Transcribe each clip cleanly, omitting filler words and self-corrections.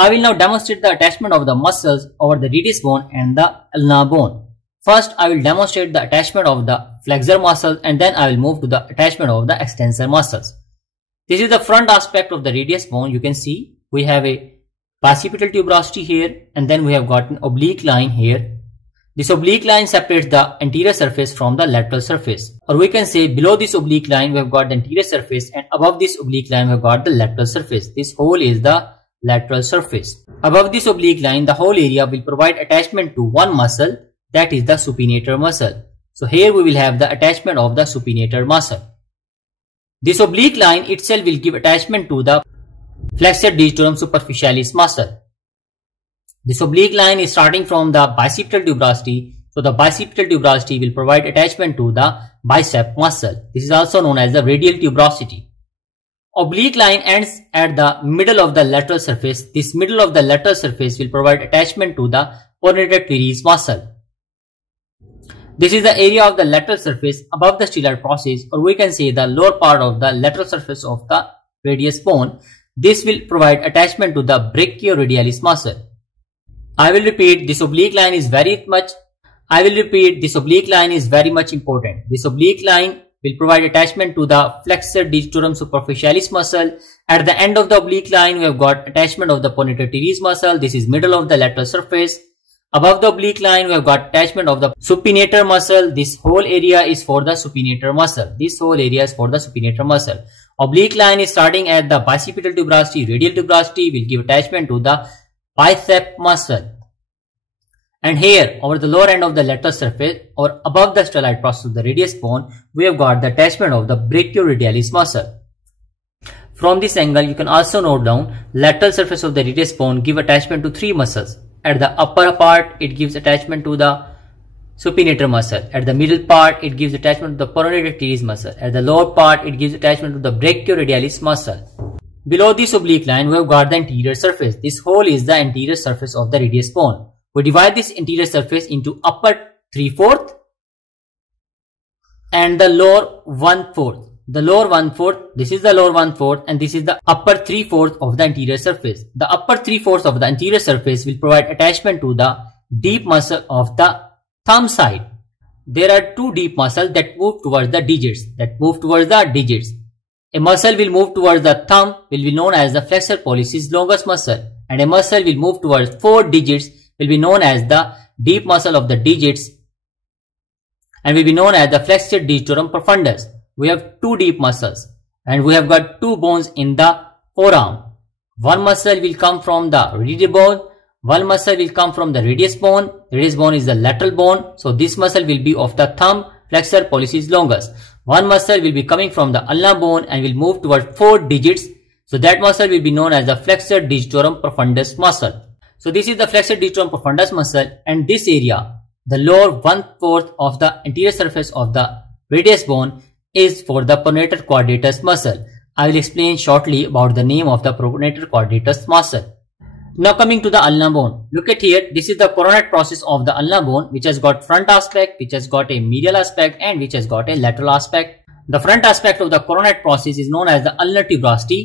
I will now demonstrate the attachment of the muscles over the radius bone and the ulnar bone. First, I will demonstrate the attachment of the flexor muscles and then I will move to the attachment of the extensor muscles. This is the front aspect of the radius bone. You can see we have a bicipital tuberosity here and then we have got an oblique line here. This oblique line separates the anterior surface from the lateral surface. Or we can say below this oblique line we have got the anterior surface and above this oblique line we have got the lateral surface. This whole is the lateral surface. Above this oblique line the whole area will provide attachment to one muscle, that is the supinator muscle. So here we will have the attachment of the supinator muscle. This oblique line itself will give attachment to the flexor digitorum superficialis muscle. This oblique line is starting from the bicipital tuberosity. So the bicipital tuberosity will provide attachment to the bicep muscle. This is also known as the radial tuberosity. Oblique line ends at the middle of the lateral surface. This middle of the lateral surface will provide attachment to the pronator teres muscle. This is the area of the lateral surface above the styloid process, or we can say the lower part of the lateral surface of the radius bone. This will provide attachment to the brachioradialis muscle. I will repeat, this oblique line is very much important. This oblique line will provide attachment to the flexor digitorum superficialis muscle. At the end of the oblique line, we have got attachment of the pronator teres muscle. This is middle of the lateral surface. Above the oblique line, we have got attachment of the supinator muscle. This whole area is for the supinator muscle. Oblique line is starting at the bicipital tuberosity. Radial tuberosity will give attachment to the bicep muscle. And here, over the lower end of the lateral surface or above the styloid process of the radius bone, we have got the attachment of the brachioradialis muscle. From this angle, you can also note down lateral surface of the radius bone give attachment to three muscles. At the upper part, it gives attachment to the supinator muscle. At the middle part, it gives attachment to the pronator teres muscle. At the lower part, it gives attachment to the brachioradialis muscle. Below this oblique line, we have got the anterior surface. This whole is the anterior surface of the radius bone. We divide this anterior surface into upper 3/4 and the lower 1/4. The lower 1/4, this is the lower 1/4 and this is the upper 3/4 of the anterior surface. The upper 3/4 of the anterior surface will provide attachment to the deep muscle of the thumb side. There are two deep muscles that move towards the digits. A muscle will move towards the thumb, will be known as the flexor pollicis longus muscle, and a muscle will move towards 4 digits, will be known as the deep muscle of the digits and will be known as the flexor digitorum profundus. We have two deep muscles and we have got two bones in the forearm. One muscle will come from the radial bone, one muscle will come from the radius bone. The radius bone is the lateral bone, so this muscle will be of the thumb, flexor pollicis longus. One muscle will be coming from the ulnar bone and will move towards 4 digits, so that muscle will be known as the flexor digitorum profundus muscle. So this is the flexor digitorum profundus muscle, and this area, the lower 1/4 of the anterior surface of the radius bone, is for the pronator quadratus muscle. I will explain shortly about the name of the pronator quadratus muscle. Now coming to the ulnar bone. Look at here, this is the coronate process of the ulnar bone, which has got front aspect, which has got a medial aspect and which has got a lateral aspect. The front aspect of the coronate process is known as the ulnar tuberosity.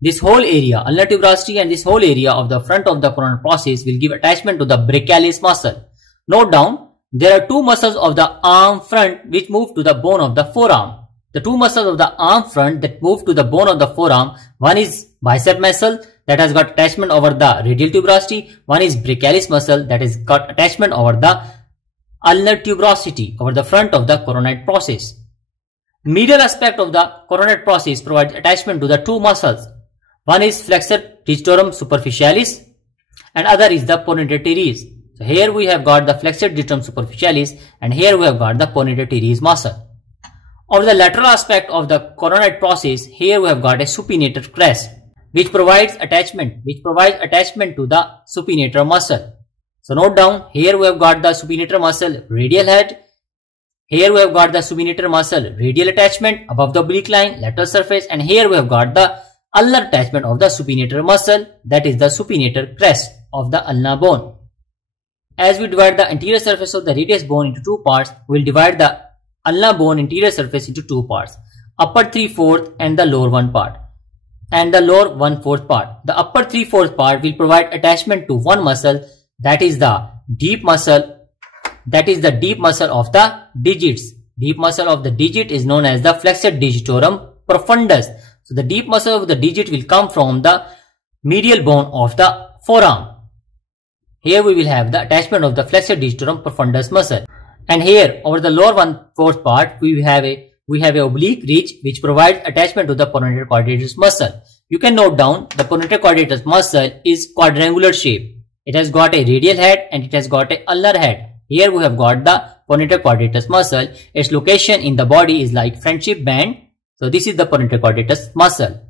This whole area, ulnar tuberosity and this whole area of the front of the coronate process will give attachment to the brachialis muscle. Note down, there are two muscles of the arm front which move to the bone of the forearm. The two muscles of the arm front that move to the bone of the forearm, one is bicep muscle that has got attachment over the radial tuberosity, one is brachialis muscle that has got attachment over the ulnar tuberosity, over the front of the coronate process. Medial aspect of the coronate process provides attachment to the two muscles. One is flexor digitorum superficialis and other is the pronator teres. So here we have got the flexor digitorum superficialis and here we have got the pronator teres muscle. Over the lateral aspect of the coronate process, here we have got a supinator crest which provides attachment to the supinator muscle. So note down, here we have got the supinator muscle radial head. Here we have got the supinator muscle radial attachment above the oblique line, lateral surface, and here we have got the ulnar attachment of the supinator muscle, that is the supinator crest of the ulnar bone. As we divide the anterior surface of the radius bone into two parts, we will divide the ulnar bone anterior surface into two parts, upper 3/4 and the lower one part. and the lower 1/4 part. The upper 3/4 part will provide attachment to one muscle, that is the deep muscle. That is the deep muscle of the digits. Deep muscle of the digit is known as the flexor digitorum profundus. So the deep muscle of the digit will come from the medial bone of the forearm. Here we will have the attachment of the flexor digitorum profundus muscle. And here over the lower 1/4 part we have a oblique ridge which provides attachment to the pronator quadratus muscle. You can note down the pronator quadratus muscle is quadrangular shape. It has got a radial head and it has got a ulnar head. Here we have got the pronator quadratus muscle. Its location in the body is like friendship band. So this is the pronator quadratus muscle,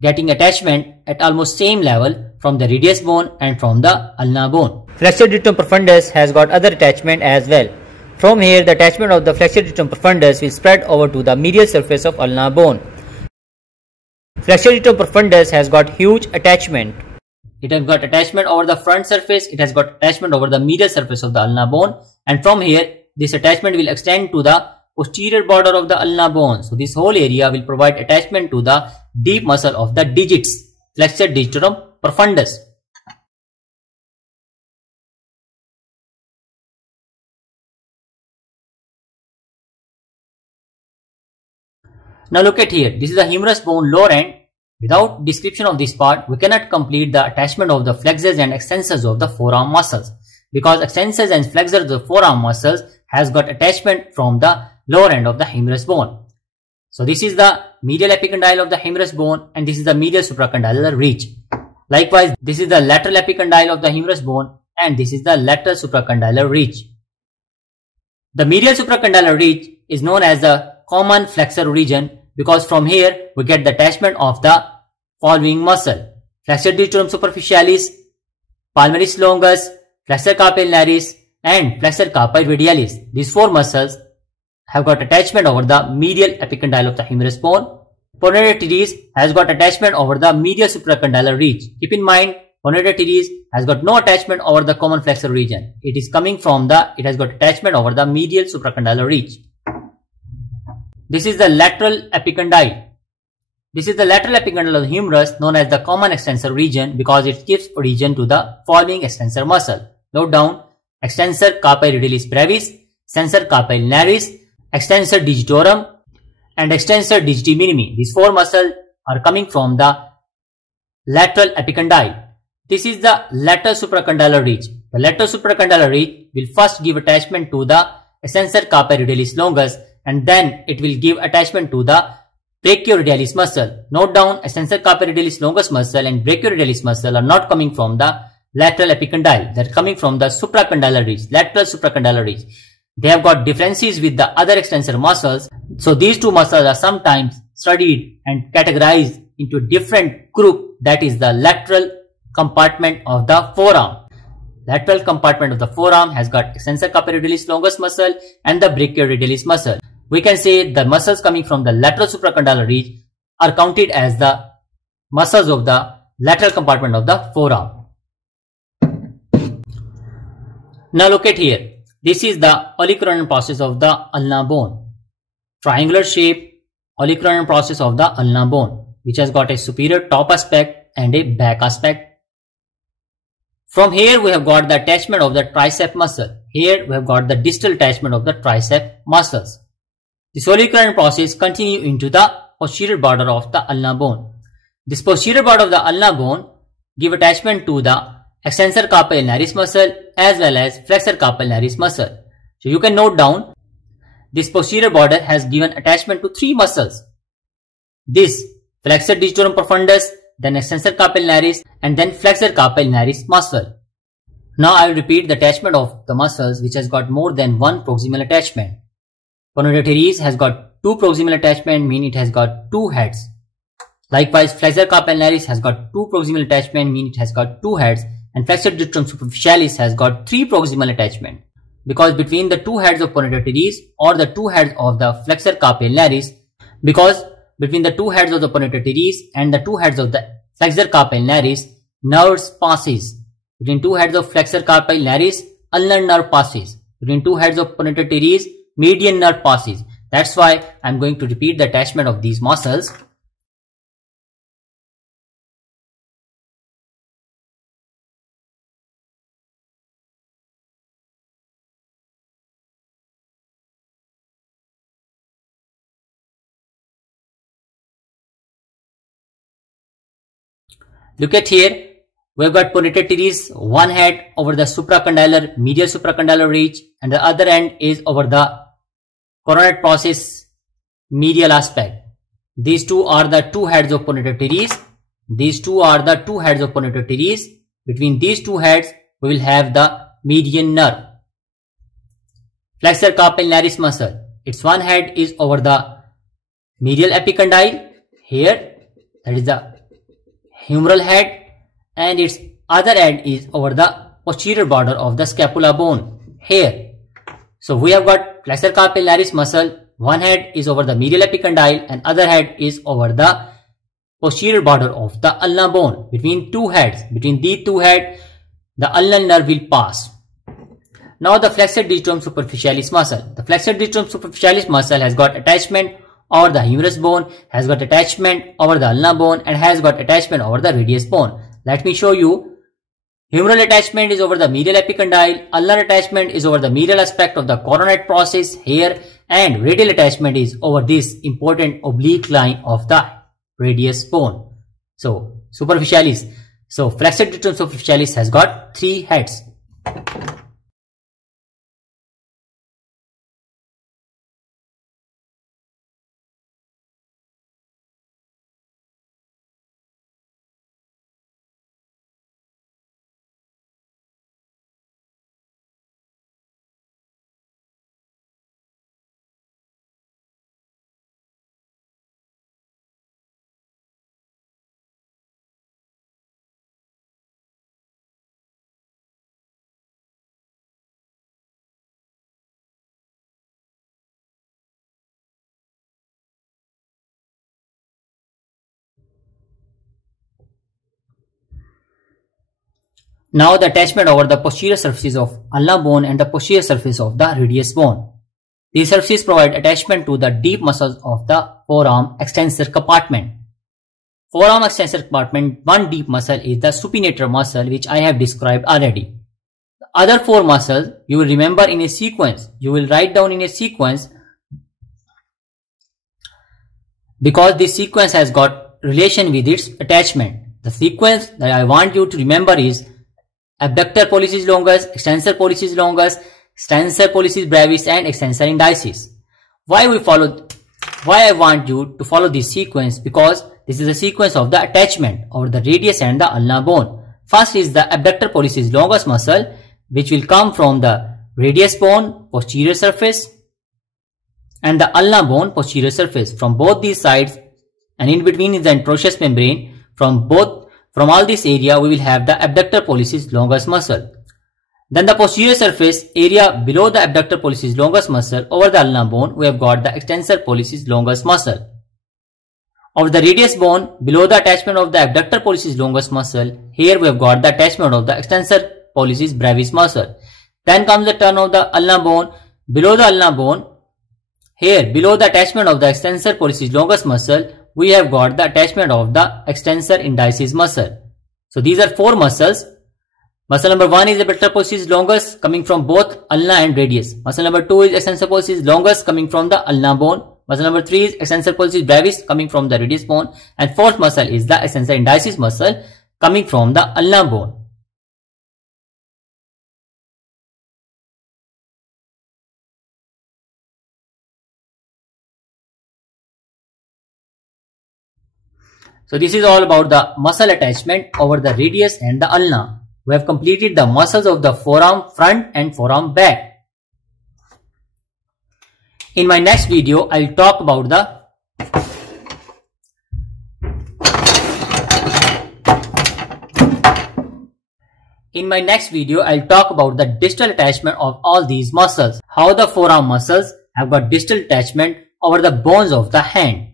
getting attachment at almost same level from the radius bone and from the ulnar bone. Flexor digitorum profundus has got other attachment as well. From here, the attachment of the flexor digitorum profundus will spread over to the medial surface of ulnar bone. Flexor digitorum profundus has got huge attachment. It has got attachment over the front surface, it has got attachment over the medial surface of the ulnar bone, and from here, this attachment will extend to the posterior border of the ulnar bone. So this whole area will provide attachment to the deep muscle of the digits, flexor digitorum profundus. Now look at here, this is the humerus bone lower end. Without description of this part, we cannot complete the attachment of the flexors and extensors of the forearm muscles, because extensors and flexors of the forearm muscles has got attachment from the lower end of the humerus bone. So this is the medial epicondyle of the humerus bone and this is the medial supracondylar ridge. Likewise, this is the lateral epicondyle of the humerus bone and this is the lateral supracondylar ridge. The medial supracondylar ridge is known as the common flexor region because from here we get the attachment of the following muscle: flexor digitorum superficialis, palmaris longus, flexor carpi ulnaris and flexor carpi radialis. These four muscles have got attachment over the medial epicondyle of the humerus bone. Pronator teres has got attachment over the medial supracondylar ridge. Keep in mind, pronator teres has got no attachment over the common flexor region. It has got attachment over the medial supracondylar ridge. This is the lateral epicondyle. This is the lateral epicondyle of the humerus known as the common extensor region because it gives origin to the following extensor muscle. Note down: extensor carpi radialis brevis, extensor carpi ulnaris, extensor digitorum and extensor digiti minimi. These four muscles are coming from the lateral epicondyle. This is the lateral supracondylar ridge. The lateral supracondylar ridge will first give attachment to the extensor carpi radialis longus and then it will give attachment to the brachioradialis muscle. Note down: extensor carpi radialis longus muscle and brachioradialis muscle are not coming from the lateral epicondyle. They are coming from the supracondylar ridge, lateral supracondylar ridge. They have got differences with the other extensor muscles. So these two muscles are sometimes studied and categorized into a different group, that is the lateral compartment of the forearm. Lateral compartment of the forearm has got extensor carpi radialis longus muscle and the brachioradialis muscle. We can say the muscles coming from the lateral supracondylar ridge are counted as the muscles of the lateral compartment of the forearm. Now look at here. This is the olecranon process of the ulnar bone. Triangular shape olecranon process of the ulnar bone, which has got a superior top aspect and a back aspect. From here we have got the attachment of the tricep muscle. Here we have got the distal attachment of the tricep muscles. This olecranon process continue into the posterior border of the ulnar bone. This posterior border of the ulnar bone give attachment to the extensor carpi ulnaris muscle as well as flexor carpi ulnaris muscle. So you can note down this posterior border has given attachment to three muscles. This flexor digitorum profundus, then extensor carpi ulnaris and then flexor carpi ulnaris muscle. Now I will repeat the attachment of the muscles which has got more than one proximal attachment. Pronator teres has got two proximal attachment, mean it has got two heads. Likewise, flexor carpi ulnaris has got two proximal attachment, mean it has got two heads. And flexor digitorum superficialis has got three proximal attachment because between the two heads of pronator teres or the two heads of the flexor carpi ulnaris, because between the two heads of the pronator teres and the two heads of the flexor carpi ulnaris, nerves passes. Between two heads of flexor carpi ulnaris, ulnar nerve passes. Between two heads of pronator teres, median nerve passes. That's why I'm going to repeat the attachment of these muscles. Look at here. We have got pointed teres, one head over the supracondylar, medial supracondylar ridge, and the other end is over the coronet process medial aspect. These two are the two heads of pointed teres. These two are the two heads of pointed teres. Between these two heads, we will have the median nerve. Flexor carpi ulnaris muscle. Its one head is over the medial epicondyle. Here, that is the humeral head. And its other end is over the posterior border of the scapula bone here. So we have got flexor carpi ulnaris muscle. One head is over the medial epicondyle and other head is over the posterior border of the ulnar bone. Between these two heads, the ulnar nerve will pass. Now the flexor digitorum superficialis muscle. The flexor digitorum superficialis muscle has got attachment over the humerus bone, has got attachment over the ulnar bone, and has got attachment over the radius bone. Let me show you. Humeral attachment is over the medial epicondyle, ulnar attachment is over the medial aspect of the coronet process here, and radial attachment is over this important oblique line of the radius bone. So, superficialis. So, flexor digitorum superficialis has got three heads. Now the attachment over the posterior surfaces of ulnar bone and the posterior surface of the radius bone. These surfaces provide attachment to the deep muscles of the forearm extensor compartment. Forearm extensor compartment, one deep muscle is the supinator muscle, which I have described already. The other four muscles you will remember in a sequence. You will write down in a sequence because this sequence has got relation with its attachment. The sequence that I want you to remember is abductor pollicis longus, extensor pollicis longus, extensor pollicis brevis, and extensor indicis. Why I want you to follow this sequence? Because this is a sequence of the attachment over the radius and the ulnar bone. First is the abductor pollicis longus muscle, which will come from the radius bone posterior surface and the ulnar bone posterior surface. From both these sides, and in between is the anterocious membrane. From all this area, we will have the abductor pollicis longus muscle. Then the posterior surface area below the abductor pollicis longus muscle over the ulnar bone, we have got the extensor pollicis longus muscle. Of the radius bone, below the attachment of the abductor pollicis longus muscle, here we have got the attachment of the extensor pollicis brevis muscle. Then comes the turn of the ulnar bone. Below the ulnar bone, here below the attachment of the extensor pollicis longus muscle, we have got the attachment of the extensor indicis muscle. So these are four muscles. Muscle number 1 is abductor pollicis longus coming from both ulna and radius. Muscle number 2 is extensor pollicis longus coming from the ulnar bone. Muscle number 3 is extensor pollicis brevis coming from the radius bone. And fourth muscle is the extensor indicis muscle coming from the ulnar bone. So this is all about the muscle attachment over the radius and the ulna. We have completed the muscles of the forearm front and forearm back. In my next video, I will talk about the distal attachment of all these muscles. How the forearm muscles have got distal attachment over the bones of the hand.